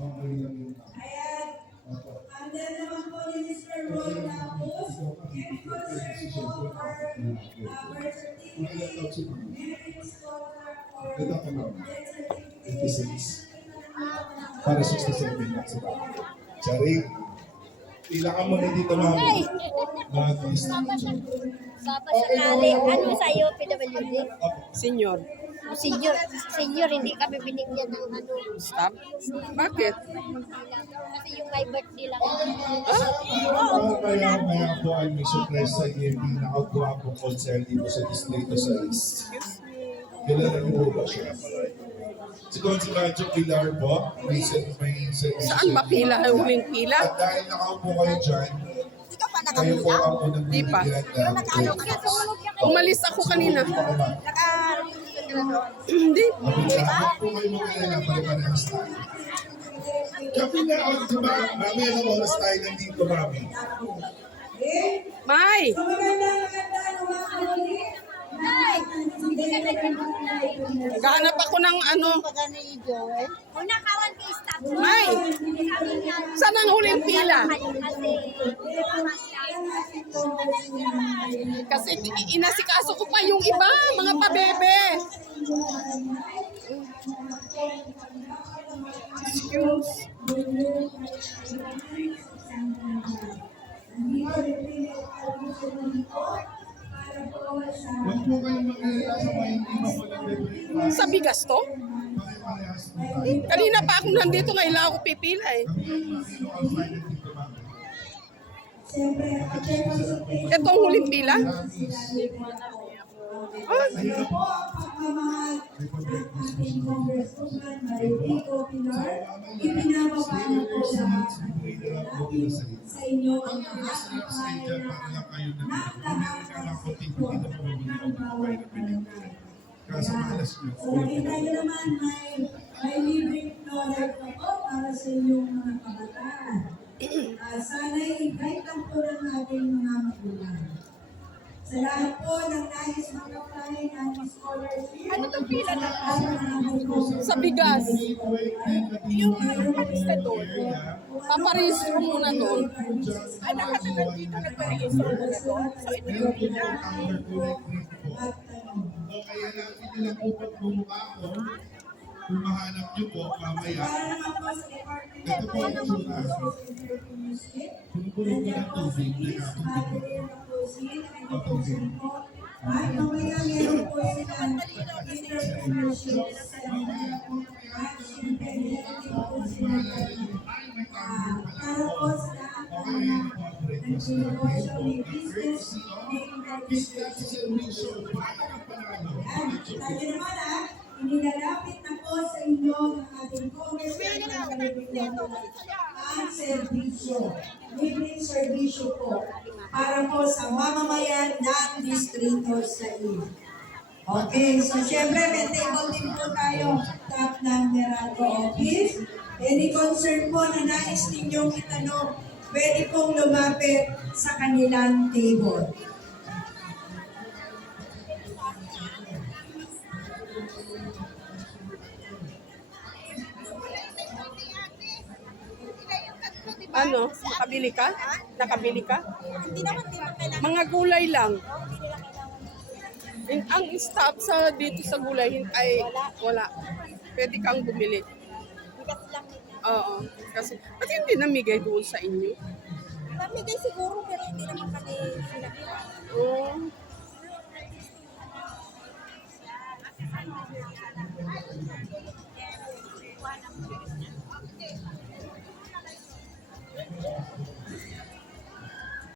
Ayan. Under naman po ni Mr. Roy Lapus, any concern po for birth certificate, marriage contract, or death certificate. Para 67 lang sila. Charing, ilangan mo na dito mami. Sapa sakali. Ano sa'yo, PWD? Senior. Senior, senior, hindi kami binigyan ng ano. Stop? Bakit? Kasi yung my birthday lang. Maya po ay may surprise sa iyo yung pinakagwapong concert dito sa distrito sa East. Kilala niyo ba siya? Si Consuelato Pilar po, may Saan ba pila? Huling pila? At dahil nakaupo kayo dyan, kayo po ang unang Di pa. binigyan na Umalis ako kanina. Hindi. Bakit po kayo mag-alala pare-parehas tayo? Kapi na, di ba? Mami, anong oras tayo nandito, mami? May! So maganda mga kapatid. Gahanap ako ng ano. Una kawan kay staff. May! Saan ang huling pila? Kasi inasikaso ko pa yung iba, mga pabebe. Excuse. Huwag po kayong mag-alala sa mga hindi mapalag-breakfast. Sa bigas to? Pare-parehas po tayo. Kanina pa ako nandito, ngayon lang ako pipila eh. Ito ang huling pila? Ah, Ayun po ang pagmamahal ng ating Congresswoman Maritico Pilar. Ipinababa na po lahat ng pera sa inyo ang lahat ng pahayag ng lahat ng bawat barangay. Kaso maalas nyo. Okay, tayo naman may libreng knowledge na po para sa inyong mga kabataan. Sana'y invite lang po ng ating mga magulang. Sa lahat po ng nais mag-apply ng scholarship. ano itong pila na? Sa Sa bigas. Yung nakalista doon. Paparehistro muna doon. Ay, nakatagal dito nagparehistro muna doon. So, ito yung pila. O kaya natin nilang upang bumuka ko, kung mahanap nyo po, mamaya. Ito po ang sura. Punupulong ko ng tubig, Ay, mamaya meron po silang entrepreneurship at independent po sila para po sa lahat ng mga nagsinegosyo, may business, may investment. Yan, tayo naman inilalapit na po sa inyo ng ating Congressman ang serbisyo, libreng serbisyo po para po sa mamamayan ng distrito sa iyo. Okay, so syempre may table din po tayo top ng Meralco Office. Any concern po na nais ninyong itanong, pwede pong lumapit sa kanilang table. Ano? Nakabili ka? Nakabili ka? Mga gulay lang. Ang stop sa dito sa gulay ay wala. Pwede kang bumili. Oo. Kasi, ba't hindi namigay doon sa inyo? Namigay siguro pero hindi naman kami sinabi. Oo.